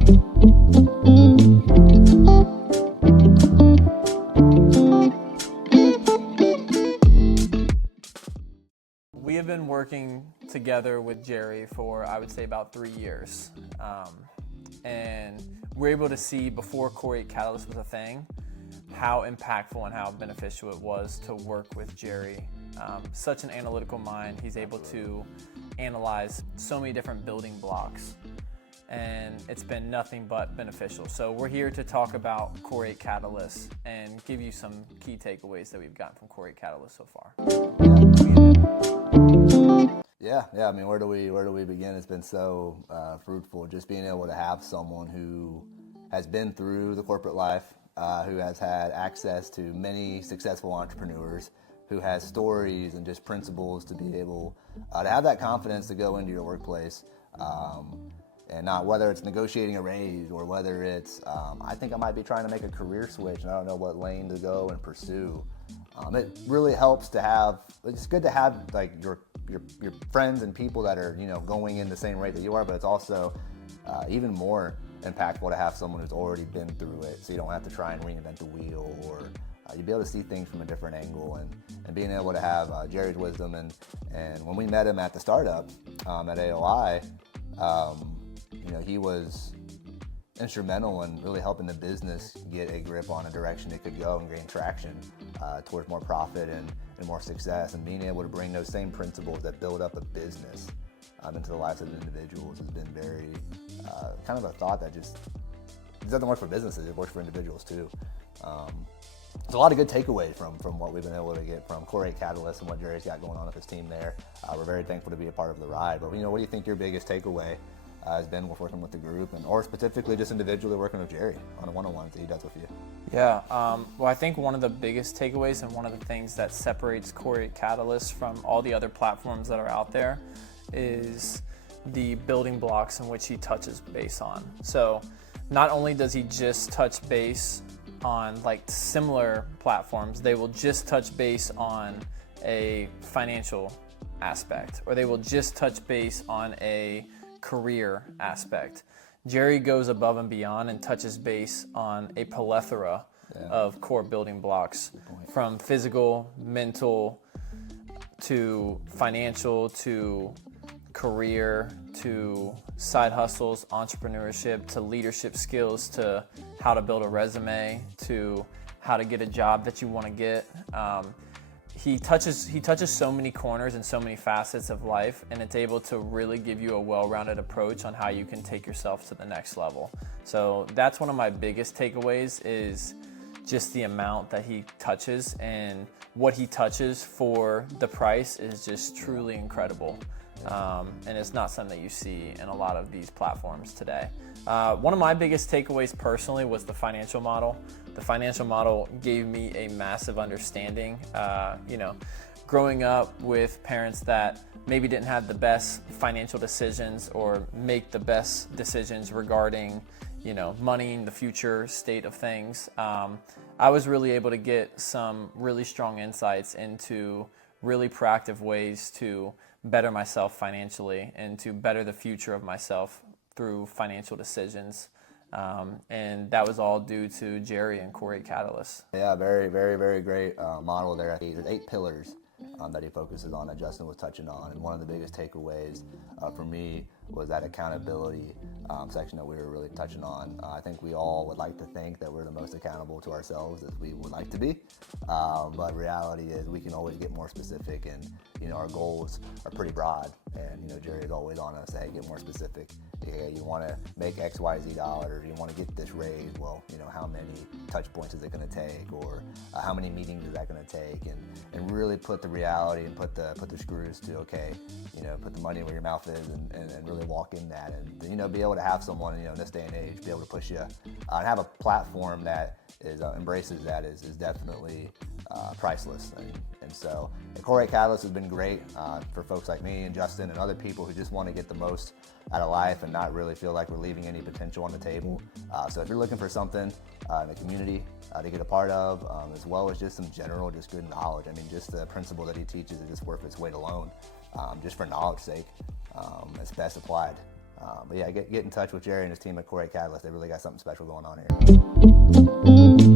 We have been working together with Jerry for, I would say, about 3 years. And we're able to see before Core8 Catalyst was a thing, how impactful and how beneficial it was to work with Jerry. Such an analytical mind. He's able to analyze so many different building blocks, and it's been nothing but beneficial. So we're here to talk about Core8 Catalyst and give you some key takeaways that we've gotten from Core8 Catalyst so far. Yeah. I mean, where do we begin? It's been so fruitful, just being able to have someone who has been through the corporate life, who has had access to many successful entrepreneurs, who has stories and just principles to be able to have that confidence to go into your workplace, and not whether it's negotiating a raise or whether it's I think I might be trying to make a career switch and I don't know what lane to go and pursue. It really helps to have. It's good to have like your friends and people that are going in the same rate that you are, but it's also even more impactful to have someone who's already been through it, so you don't have to try and reinvent the wheel, or you'll be able to see things from a different angle, and being able to have Jerry's wisdom, and when we met him at the startup at AOI, he was instrumental in really helping the business get a grip on a direction it could go and gain traction towards more profit and more success, and being able to bring those same principles that build up a business into the lives of individuals has been very kind of a thought that just it doesn't work for businesses, it works for individuals too. There's a lot of good takeaways from what we've been able to get from Core8 Catalyst and what Jerry's got going on with his team there. We're very thankful to be a part of the ride, but what do you think your biggest takeaway has been with working with the group, or specifically just individually working with Jerry on the one-on-ones that he does with you? Yeah, well, I think one of the biggest takeaways and one of the things that separates Core8 Catalyst from all the other platforms that are out there is the building blocks in which he touches base on. So not only does he just touch base on like similar platforms, they will just touch base on a financial aspect, or they will just touch base on a career aspect. Jerry goes above and beyond and touches base on a plethora of core building blocks, from physical, mental, to financial, to career, to side hustles, entrepreneurship, to leadership skills, to how to build a resume, to how to get a job that you want to get. He touches so many corners and so many facets of life, and it's able to really give you a well-rounded approach on how you can take yourself to the next level. So that's one of my biggest takeaways, is just the amount that he touches, and what he touches for the price is just truly incredible. And it's not something that you see in a lot of these platforms today. One of my biggest takeaways personally was the financial model. The financial model gave me a massive understanding. Growing up with parents that maybe didn't have the best financial decisions or make the best decisions regarding, money and the future state of things, I was really able to get some really strong insights into really proactive ways to better myself financially and to better the future of myself through financial decisions. And that was all due to Jerry and Core8 Catalyst. Yeah, very, very, very great model there. There's 8 pillars that he focuses on, that Justin was touching on. And one of the biggest takeaways for me was that accountability section that we were really touching on. I think we all would like to think that we're the most accountable to ourselves as we would like to be. But reality is we can always get more specific, and our goals are pretty broad. And Jerry's always on us, hey, get more specific. Okay, you want to make X, Y, Z dollars, you want to get this raise. Well, how many touch points is it going to take, or how many meetings is that going to take, and really put the reality and put the screws to, okay, put the money where your mouth is, and really walk in that, and be able to have someone in this day and age be able to push you and have a platform that is embraces that is definitely priceless. And so Core8 Catalyst has been great for folks like me and Justin and other people who just want to get the most out of life and not really feel like we're leaving any potential on the table. So if you're looking for something in the community to get a part of, as well as just some general, just good knowledge. I mean, just the principle that he teaches is just worth its weight alone, just for knowledge sake. It's best applied But yeah, get in touch with Jerry and his team at Core8 Catalyst. They really got something special going on here.